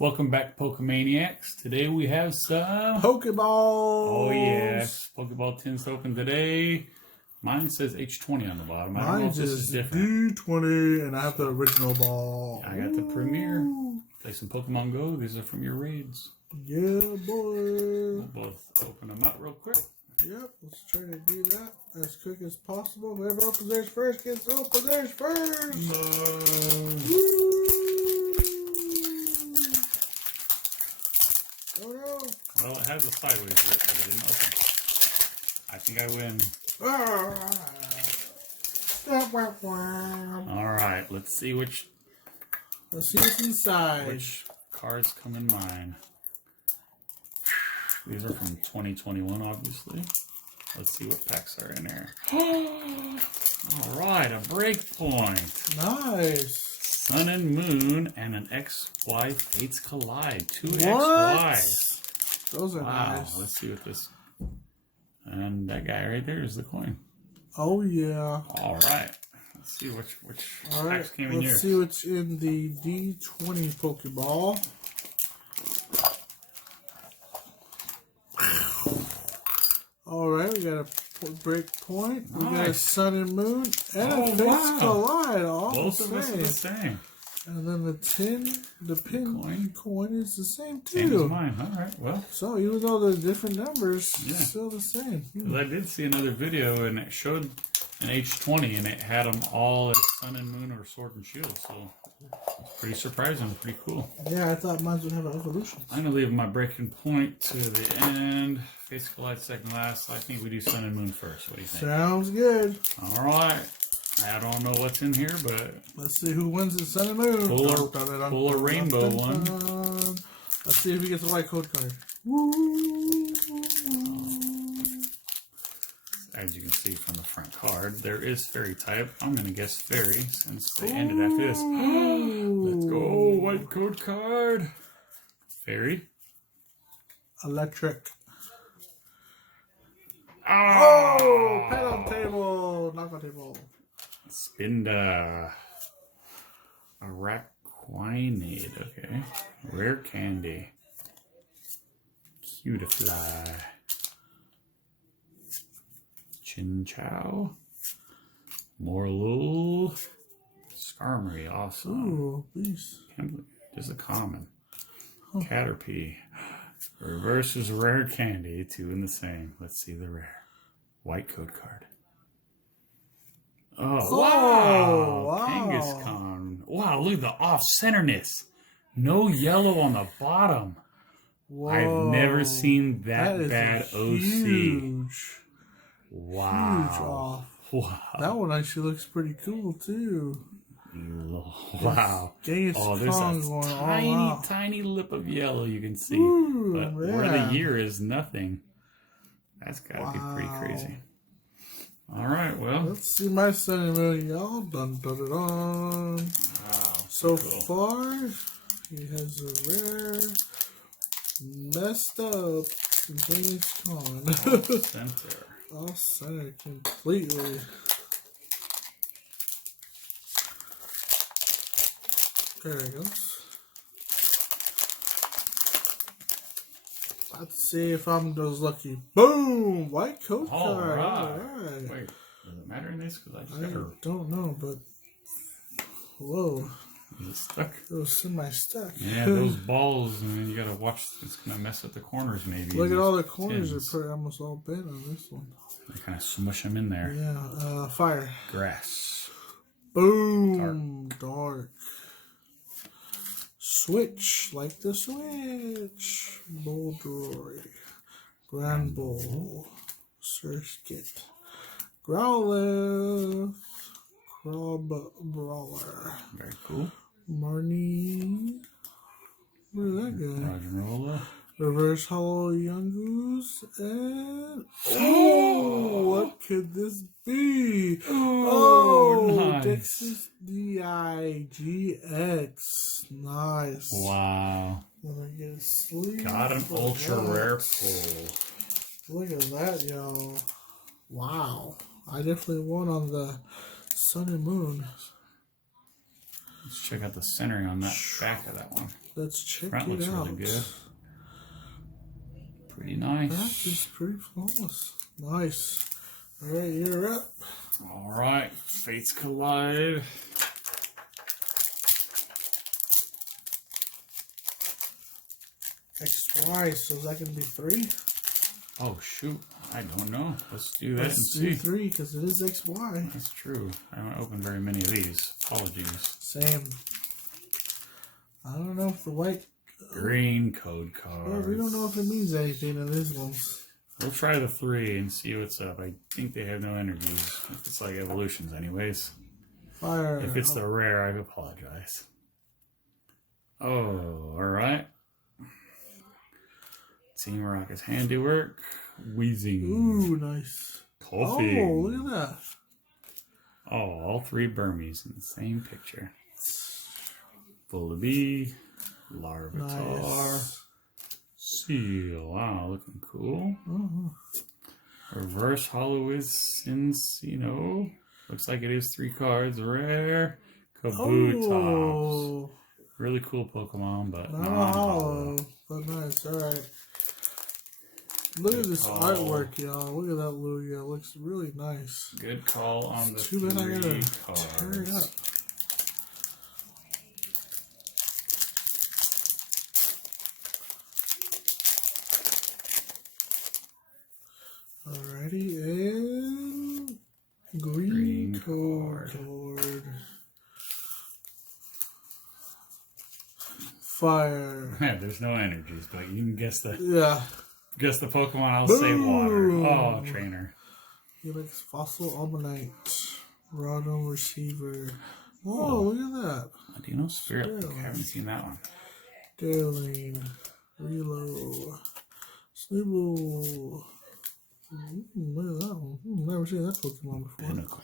Welcome back, Pokemaniacs. Today we have some Pokeballs. Oh yes, Pokeball tins to open today. Mine says H20 on the bottom. I don't know if this is different. D20 and I have the original ball. I got the Premier. Play some Pokemon Go. These are from your raids. Yeah, boy. We'll both open them up real quick. Yep, let's try to do that as quick as possible. Whoever opens theirs first gets to open theirs first. Oh no. Well, it has a sideways rip, but it didn't open. I think I win. Alright, let's see what's inside. Which cards come in mine. These are from 2021, obviously. Let's see what packs are in there. Alright, a breakpoint. Nice. Sun and Moon and an XY Fates Collide. Two what? XYs. Those are wow. nice. Let's see what this... And that guy right there is the coin. Oh, yeah. Alright. Let's see which packs came in yours. Let's see what's in the D20 Pokeball. Alright, we got a break point. We got a Sun and Moon and a Fates Collide. All both of us are the same. And then the pin coin is the same too. Same as mine. Alright, well. So even though they're different numbers, it's still the same. I did see another video and it showed an H20 and it had them all as Sun and Moon or Sword and Shield. So it's pretty surprising, pretty cool. Yeah, I thought mine would have an evolution. I'm going to leave my breaking point to the end. Fates Collide second last. I think we do Sun and Moon first. What do you think? Sounds good. Alright. I don't know what's in here, but... Let's see who wins the Sun and Moon. Pull a rainbow one. Let's see if we get the white code card. As you can see from the front card, there is fairy type. I'm going to guess fairy since they ended after this. Let's go. White code card. Fairy. Electric. Oh! Pet on table. Knock on table. Spinda. Araquanid. Okay. Rare candy. Cutifly. Chinchou. Morlul. Skarmory. Awesome. Ooh, please. Just a common. Caterpie. Reverse is rare candy. Two in the same. Let's see the rare. White code card. Oh, wow. Kangaskhan. Wow, look at the off-centerness. No yellow on the bottom. Whoa. I've never seen that bad OC. Huge. Wow. Huge off. Wow. That one actually looks pretty cool, too. Wow. There's a tiny lip of yellow you can see. Ooh, but where the year is nothing. That's got to be pretty crazy. All right, well. Let's see my Sun and Moon, y'all. Dun, dun, dun, dun. Wow. So far, he has a rare, messed up Kangaskhan. Off center. Off center completely. There it goes. Let's see if I'm those lucky. Boom! White code card. All right. Wait, does it matter in this? Because I don't know, but whoa. Is it stuck? It was semi-stuck. Yeah, those balls, and you gotta watch. It's gonna mess up the corners, maybe. Look at all the corners are pretty almost all bent on this one. They kind of smush them in there. Yeah. Fire. Grass. Boom. Dark. Switch, like the Switch. Boldroy. Grand Bull. Surskit. Growlithe. Brawler. Very cool. Marnie. Where's that guy? Roggenrola. Reverse Hollow Yungoos. And... Oh! What could this be? Oh! Nice. Dixis DIGX. Nice. Wow. Let me get a sleeve. Got an ultra rare pull. Look at that, y'all. Wow. I definitely won on the Sun and Moon. Let's check out the centering on that back of that one. Let's check Front it looks out. really good. Pretty nice. That is pretty flawless. Nice. Alright, you're up. Alright, Fates collide. XY, so is that going to be 3? Oh shoot, I don't know. Let's do that Let's and do see. 3 because it is XY. That's true. I haven't opened very many of these. Apologies. Same. I don't know if the white... Green code cards. Well, we don't know if it means anything in these ones. We'll try the 3 and see what's up. I think they have no energies. If it's like evolutions anyways. Fire. If it's the rare, I apologize. Oh, alright. Team Rocket's handiwork. Wheezing. Ooh, nice. Coffee. Oh, look at that. Oh, all 3 Burmese in the same picture. Bullabee. Larvitar. Nice. Seal. Wow, looking cool. Reverse Hollow is Cincino. Looks like it is 3 cards. Rare. Kabutops. Oh. Really cool Pokemon, but Not not hollow, but nice. Alright. Look at this call. artwork, y'all. Look at that Lugia. It looks really nice. Good call on the Too bad I 3 gotta cards. tear it up. Alrighty, and green code card. Fire. Yeah, there's no energies, but you can guess the Pokemon. I'll say water. Oh, trainer. Helix Fossil Almanite. Rodon Receiver. Oh, look at that. Ladino Spirit. I haven't seen that one. Darling. Relo. Snibble. Look at that one. Never seen that Pokemon before. Pinnacle.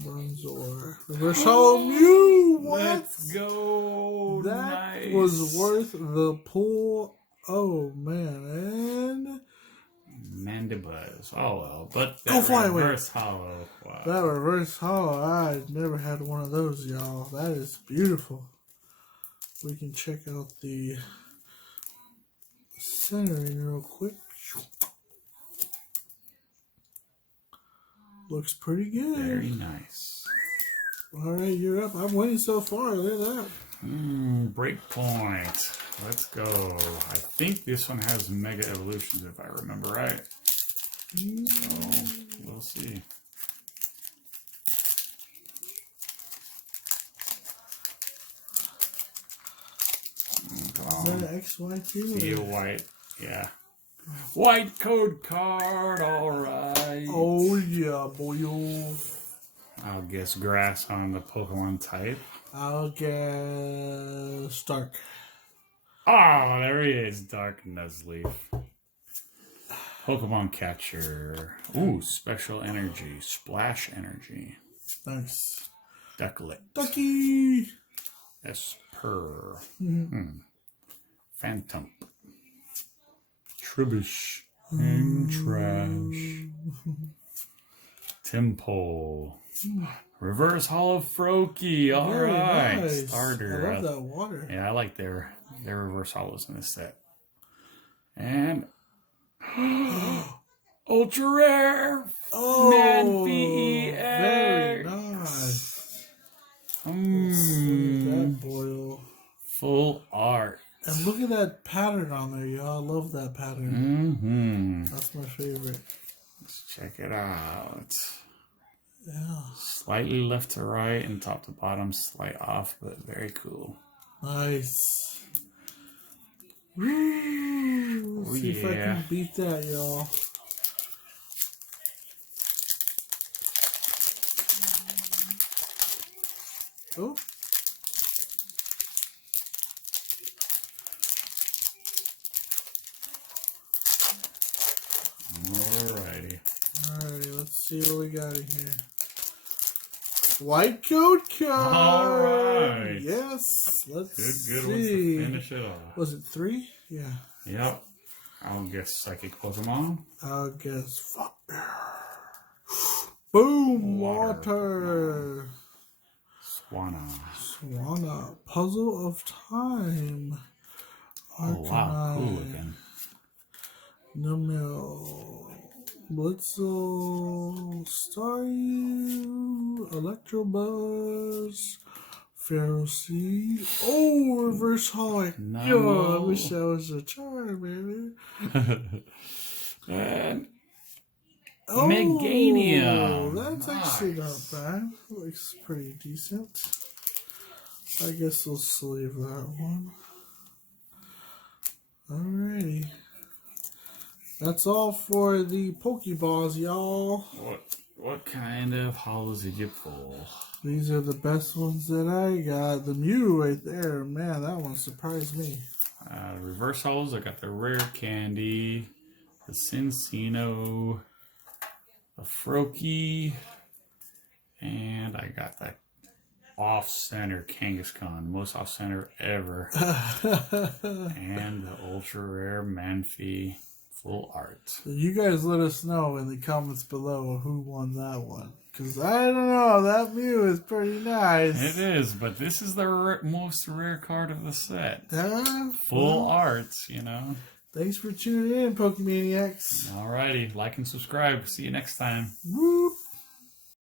Bronzor. Reverse Hollow Mew! What? Let's go. That Nice. was worth the pull. Oh, man. And Mandibuzz. Oh, well. But Go that fly away. reverse hollow. Wow. that Reverse Hollow, I never had one of those, y'all. That is beautiful. We can check out the centering real quick. Looks pretty good. Very nice. Alright, you're up. I'm winning so far. Look at that. Breakpoint. Let's go. I think this one has Mega Evolutions, if I remember right. So, we'll see. Is that an XY2? Feel white. Yeah. White code card. Alright. Oh, yeah, boy. I'll guess grass on the Pokemon type. I'll guess Stark. Ah, there he is. Dark Nuzleaf. Pokemon Catcher. Ooh, Special Energy. Splash Energy. Nice. Ducklet. Ducky! Esper. Phantom. Trubbish. And Trash. Temple. Reverse Hollow Froakie. Very Alright. nice. Starter. I love that water. Yeah, I like their reverse hollows in this set. And ultra rare. Oh, Manphy very EX. nice. That boil. Full art. And look at that pattern on there, y'all. I love that pattern. That's my favorite. Let's check it out. Yeah. Slightly left to right and top to bottom, slight off, but very cool. Nice. Woo. Let's see if I can beat that, y'all. Oh. Alrighty. Alrighty, let's see what we got in here. White code card. Alright. Yes. Let's Good see. ones to finish it off. Was it 3? Yeah. Yep. I'll guess Psychic Pokemon. I'll guess fire. Boom! Water. Water. Swanna. Puzzle of Time. Oh, wow. Cool looking. Numel. Blitzel. Staryu. Electrobuzz. Ferocity. Oh, reverse holo. No. Yo, I wish that was a Charmander. And Oh, Meganium. that's actually not bad. Looks pretty decent. I guess we'll sleeve that one. Alrighty. That's all for the Pokeballs, y'all. What kind of holos did you pull? These are the best ones that I got. The Mew right there. Man, that one surprised me. Reverse holos, I got the Rare Candy, the Cincino, the Froakie, and I got the off-center Kangaskhan, most off-center ever, and the ultra rare Manphy full art. You guys let us know in the comments below who won that one. Because I don't know, that Mew is pretty nice. It is, but this is the most rare card of the set. Full Well, arts, you know. Thanks for tuning in, Pokemaniacs. Alrighty, like and subscribe. See you next time. Whoop.